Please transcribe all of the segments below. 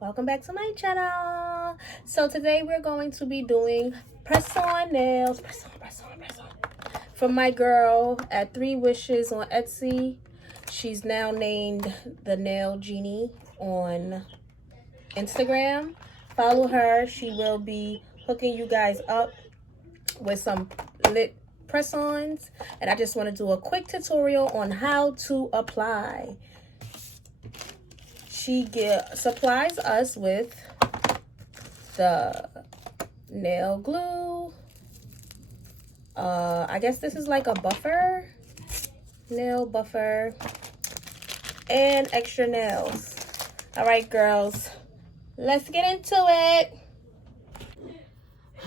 Welcome back to my channel. So today we're going to be doing press-on nails. Press on. From my girl at 3 Wishes on Etsy. She's now named the Nail Genie on Instagram. Follow her. She will be hooking you guys up with some lit press-ons. And I just want to do a quick tutorial on how to apply. She supplies us with the nail glue. I guess this is like a buffer, nail buffer, and extra nails. All right, girls, let's get into it.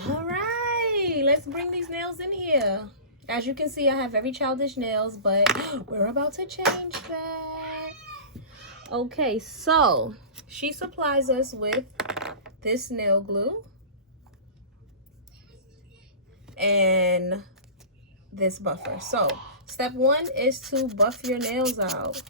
All right, let's bring these nails in here. As you can see, I have very childish nails, but we're about to change that. Okay, so she supplies us with this nail glue and this buffer. So step 1 is to buff your nails out.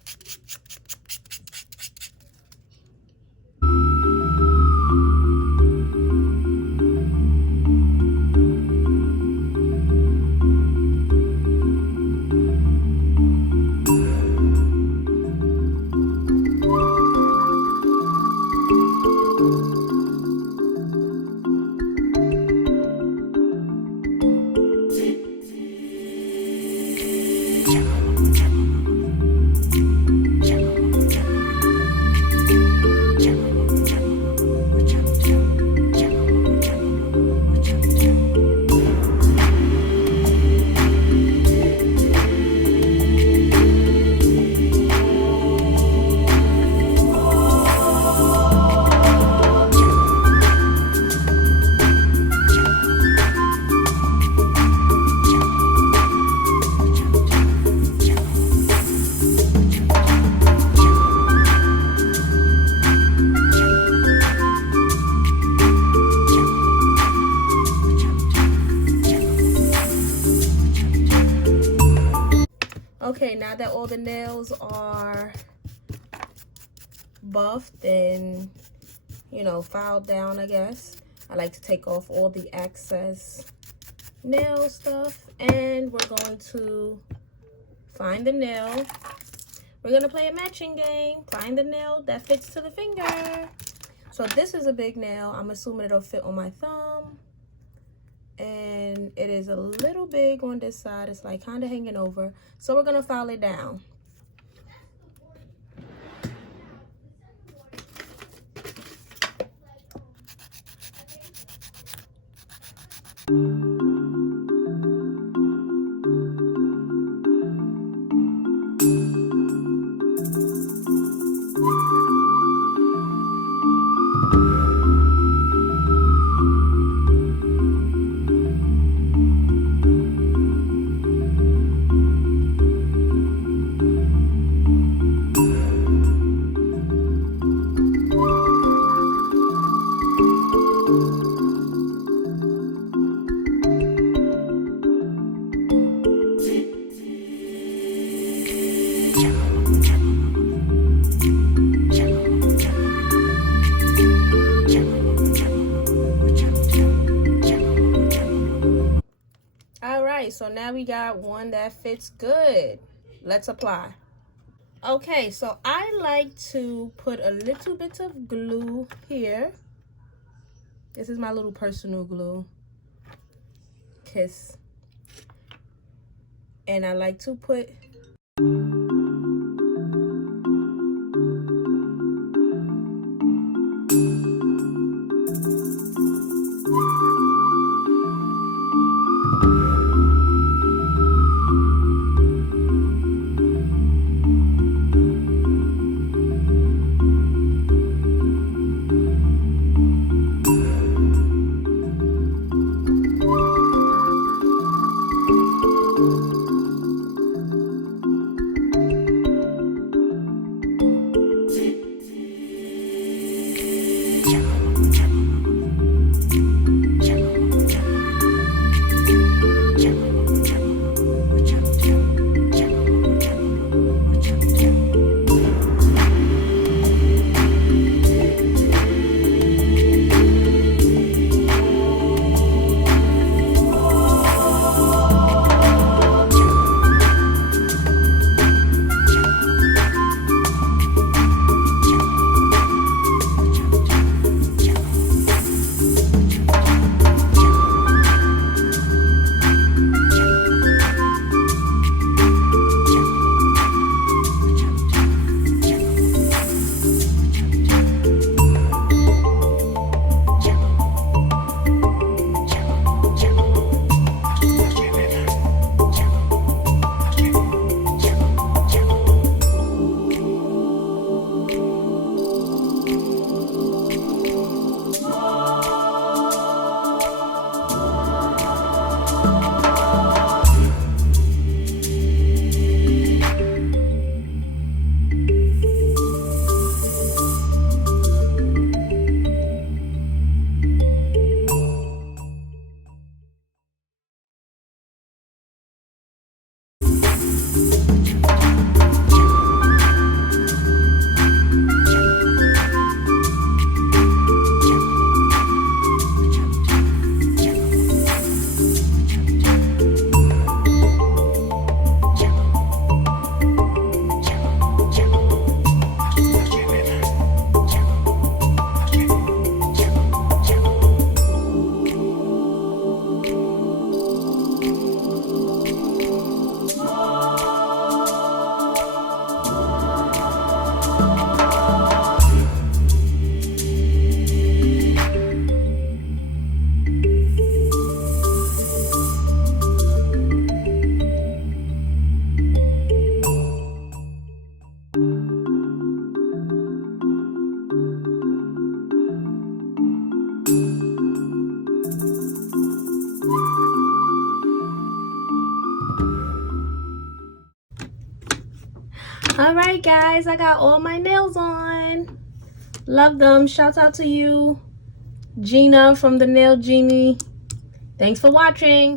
Okay, now that all the nails are buffed and, filed down, I guess, I like to take off all the excess nail stuff, and we're going to find the nail. We're going to play a matching game. Find the nail that fits to the finger. So this is a big nail. I'm assuming it'll fit on my thumb. And it is a little big on this side. It's like kind of hanging over. So we're going to file it down. So now we got one that fits good. Let's apply. Okay, so I like to put a little bit of glue here. This is my little personal glue. Kiss. And I like to put All right, guys, I got all my nails on. Love them. Shouts out to you, Gina from the Nail Genie. Thanks for watching.